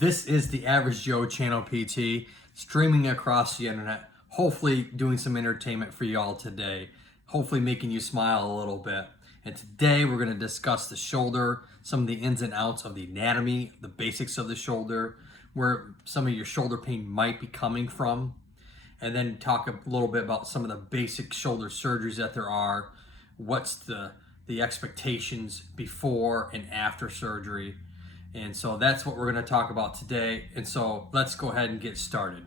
This is the Average Joe Channel PT, streaming across the internet, hopefully doing some entertainment for y'all today, hopefully making you smile a little bit. And today we're going to discuss the shoulder, some of the ins and outs of the anatomy, the basics of the shoulder, where some of your shoulder pain might be coming from, and then talk a little bit about some of the basic shoulder surgeries that there are, what's the expectations before and after surgery. And so that's what we're going to talk about today. And so let's go ahead and get started.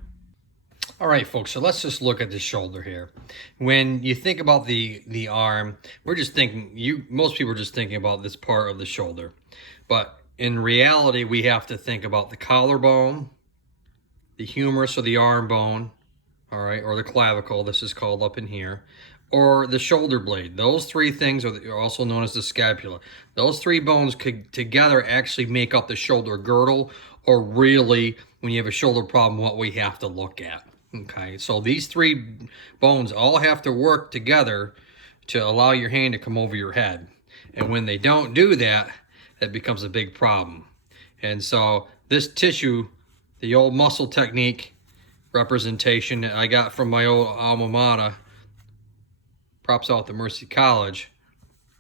All right, folks, so let's just look at the shoulder here. When you think about the arm, we're just thinking, most people are just thinking about this part of the shoulder. But in reality, we have to think about the collarbone, the humerus or the arm bone, all right, or the clavicle, this is called up in here, or the shoulder blade. Those three things are also known as the scapula. Those three bones could together actually make up the shoulder girdle, or really, when you have a shoulder problem, what we have to look at. Okay, so these three bones all have to work together to allow your hand to come over your head. And when they don't do that, that becomes a big problem. And so this tissue, the old muscle technique representation that I got from my old alma mater, props out to Mercy College,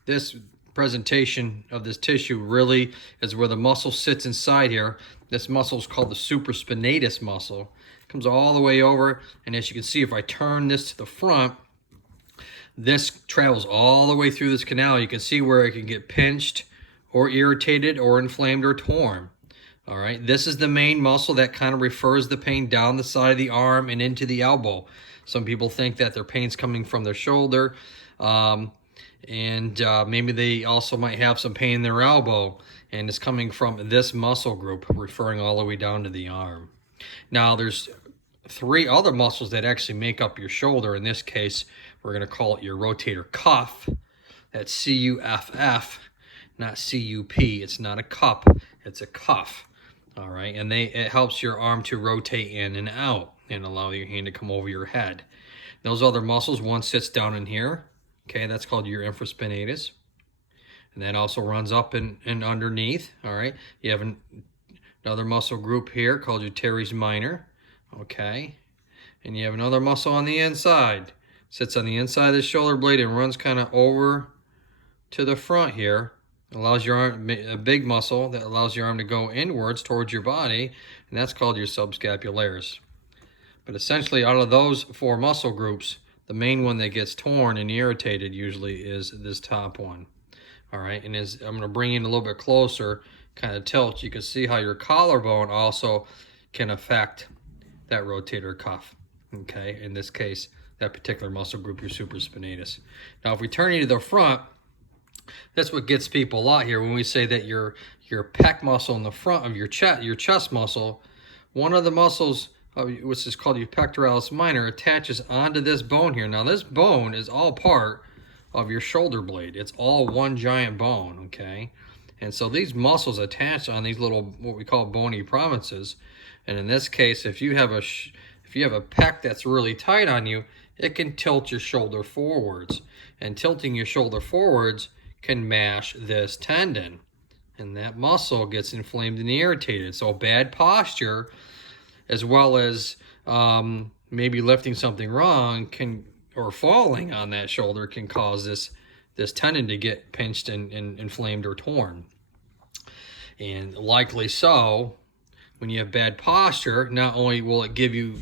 this presentation of this tissue really is where the muscle sits inside here. This muscle is called the supraspinatus muscle. It comes all the way over, and as you can see, if I turn this to the front, this travels all the way through this canal. You can see where it can get pinched or irritated or inflamed or torn. All right, this is the main muscle that kind of refers the pain down the side of the arm and into the elbow. Some people think that their pain's coming from their shoulder, and maybe they also might have some pain in their elbow, and it's coming from this muscle group, referring all the way down to the arm. Now, there's three other muscles that actually make up your shoulder. In this case, we're going to call it your rotator cuff. That's C-U-F-F, not C-U-P. It's not a cup, it's a cuff. All right, and it helps your arm to rotate in and out and allow your hand to come over your head. Those other muscles, one sits down in here. Okay, that's called your infraspinatus. And that also runs up and underneath. All right, you have another muscle group here called your teres minor. Okay, and you have another muscle on the inside. Sits on the inside of the shoulder blade and runs kind of over to the front here. Allows your arm, a big muscle that allows your arm to go inwards towards your body, and that's called your subscapularis. But essentially, out of those four muscle groups, the main one that gets torn and irritated usually is this top one. All right, and as I'm going to bring in a little bit closer, kind of tilt, you can see how your collarbone also can affect that rotator cuff. Okay, in this case, that particular muscle group, your supraspinatus. Now, if we turn you to the front, that's what gets people a lot here when we say that your pec muscle in the front of your chest muscle, one of the muscles, which is called your pectoralis minor, attaches onto this bone here. Now, this bone is all part of your shoulder blade. It's all one giant bone, okay? And so these muscles attach on these little, what we call bony prominences. And in this case, if you have a pec that's really tight on you, it can tilt your shoulder forwards. And tilting your shoulder forwards can mash this tendon, and that muscle gets inflamed and irritated. So bad posture, as well as maybe lifting something wrong, or falling on that shoulder, can cause this tendon to get pinched and inflamed or torn. And likely so, when you have bad posture, not only will it give you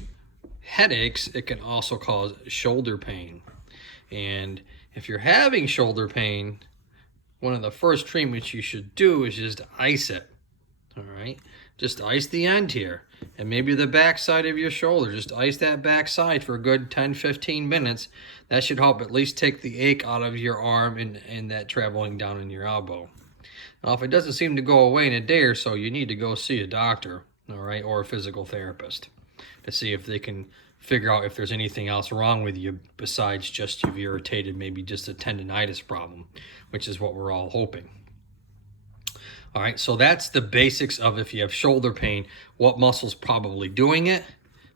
headaches, it can also cause shoulder pain. And if you're having shoulder pain, one of the first treatments you should do is just ice it. All right, just ice the end here, and maybe the back side of your shoulder. Just ice that back side for a good 10-15 minutes. That should help at least take the ache out of your arm and that traveling down in your elbow. Now, if it doesn't seem to go away in a day or so, you need to go see a doctor, all right, or a physical therapist, to see if they can figure out if there's anything else wrong with you besides just you've irritated, maybe just a tendonitis problem, which is what we're all hoping. All right, so that's the basics of if you have shoulder pain, what muscle's probably doing it,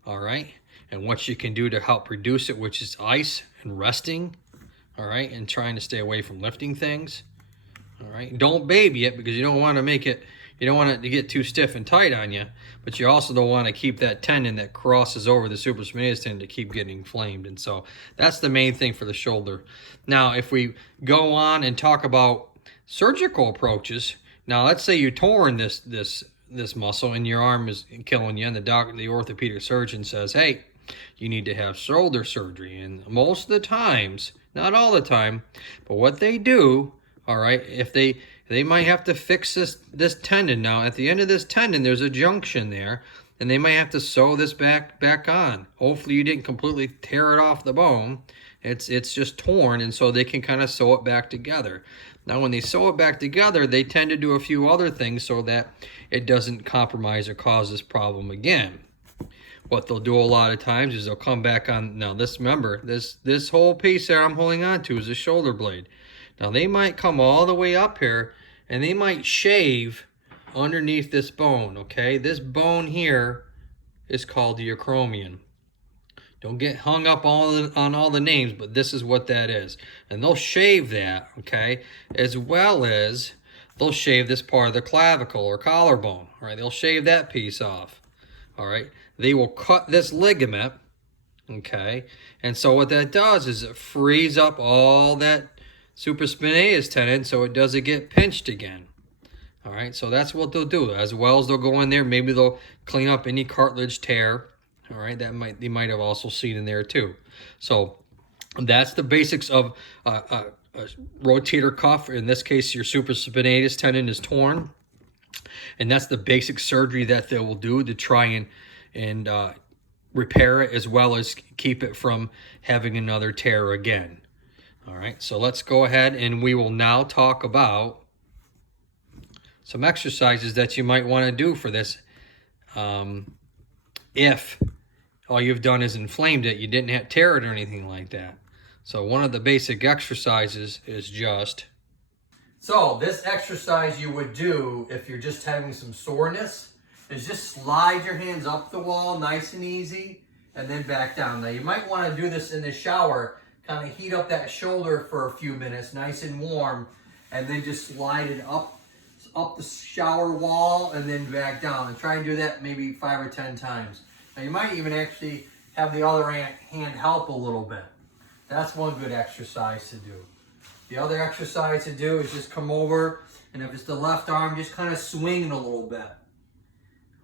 all right, and what you can do to help reduce it, which is ice and resting, all right, and trying to stay away from lifting things. All right, don't baby it, because you don't want to make it You don't want it to get too stiff and tight on you, but you also don't want to keep that tendon that crosses over the supraspinatus tendon to keep getting inflamed. And so that's the main thing for the shoulder. Now, if we go on and talk about surgical approaches, now let's say you torn this muscle and your arm is killing you, and the orthopedic surgeon says, hey, you need to have shoulder surgery. And most of the times, not all the time, but what they do, all right, if they might have to fix this tendon. Now, at the end of this tendon, there's a junction there, and they might have to sew this back on. Hopefully you didn't completely tear it off the bone. It's just torn, and so they can kind of sew it back together. Now, when they sew it back together, they tend to do a few other things so that it doesn't compromise or cause this problem again. What they'll do a lot of times is they'll come back on. Now, remember, this whole piece there I'm holding on to is a shoulder blade. Now, they might come all the way up here, and they might shave underneath this bone, okay? This bone here is called the acromion. Don't get hung up on all the names, but this is what that is. And they'll shave that, okay? As well as they'll shave this part of the clavicle or collarbone, all right? They'll shave that piece off, all right? They will cut this ligament, okay? And so what that does is it frees up all that supraspinatus tendon so it doesn't get pinched again. All right, so that's what they'll do. As well as they'll go in there, maybe they'll clean up any cartilage tear. All right, they might have also seen in there too. So that's the basics of a rotator cuff. In this case, your supraspinatus tendon is torn, and that's the basic surgery that they will do to try and repair it, as well as keep it from having another tear again. All right, so let's go ahead and we will now talk about some exercises that you might want to do for this. If all you've done is inflamed it, you didn't tear it or anything like that. So one of the basic exercises is just... So this exercise you would do if you're just having some soreness is just slide your hands up the wall nice and easy and then back down. Now you might want to do this in the shower, kind of heat up that shoulder for a few minutes, nice and warm, and then just slide it up the shower wall and then back down. And try and do that maybe 5 or 10 times. Now you might even actually have the other hand help a little bit. That's one good exercise to do. The other exercise to do is just come over, and if it's the left arm, just kind of swing it a little bit.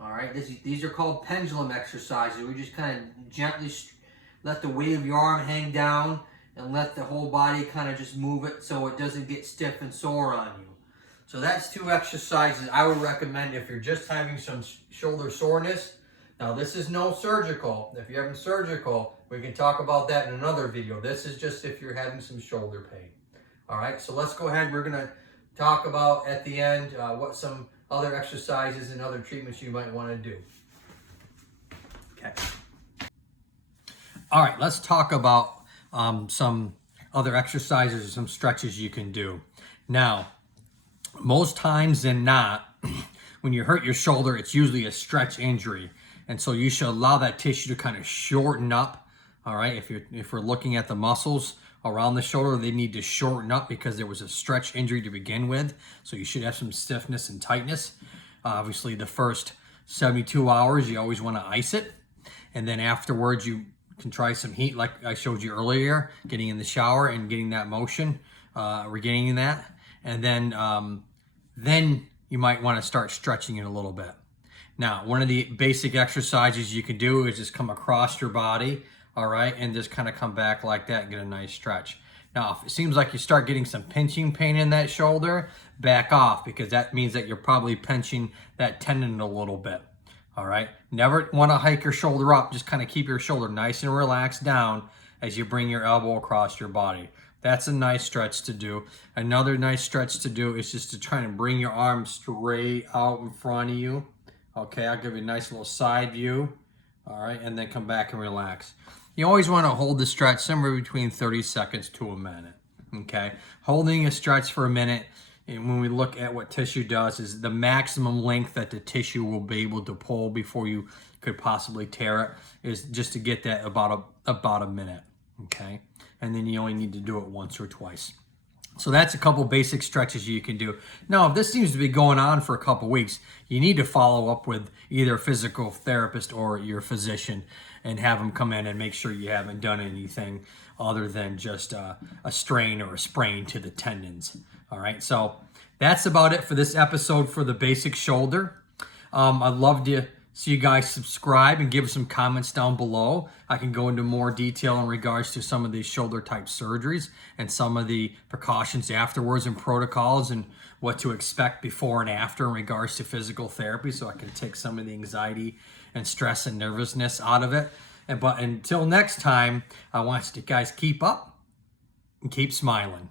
All right, these are called pendulum exercises. We just kind of gently let the weight of your arm hang down and let the whole body kind of just move it so it doesn't get stiff and sore on you. So that's 2 exercises I would recommend if you're just having some shoulder soreness. Now this is no surgical. If you're having surgical, we can talk about that in another video. This is just if you're having some shoulder pain. All right, so let's go ahead. We're gonna talk about at the end what some other exercises and other treatments you might want to do. Okay. All right, let's talk about some other exercises or some stretches you can do. Now, most times than not, when you hurt your shoulder, it's usually a stretch injury. And so you should allow that tissue to kind of shorten up. All right, if we're looking at the muscles around the shoulder, they need to shorten up because there was a stretch injury to begin with. So you should have some stiffness and tightness. Obviously, the first 72 hours, you always want to ice it. And then afterwards, you can try some heat like I showed you earlier, getting in the shower and getting that motion, regaining that. And then you might want to start stretching it a little bit. Now, one of the basic exercises you can do is just come across your body, all right, and just kind of come back like that and get a nice stretch. Now, if it seems like you start getting some pinching pain in that shoulder, back off, because that means that you're probably pinching that tendon a little bit, all right? Never want to hike your shoulder up. Just kind of keep your shoulder nice and relaxed down as you bring your elbow across your body. That's a nice stretch to do. Another nice stretch to do is just to try and bring your arm straight out in front of you. Okay, I'll give you a nice little side view. All right, and then come back and relax. You always want to hold the stretch somewhere between 30 seconds to a minute. Okay, holding a stretch for a minute, and when we look at what tissue does, is the maximum length that the tissue will be able to pull before you could possibly tear it, is just to get that about a minute. Okay, and then you only need to do it once or twice. So that's a couple basic stretches you can do. Now, if this seems to be going on for a couple weeks, you need to follow up with either a physical therapist or your physician and have them come in and make sure you haven't done anything other than just a strain or a sprain to the tendons. All right, so that's about it for this episode for the basic shoulder. I'd love to see you guys subscribe and give some comments down below. I can go into more detail in regards to some of these shoulder type surgeries and some of the precautions afterwards and protocols and what to expect before and after in regards to physical therapy, so I can take some of the anxiety and stress and nervousness out of it. But until next time, I want you to guys keep up and keep smiling.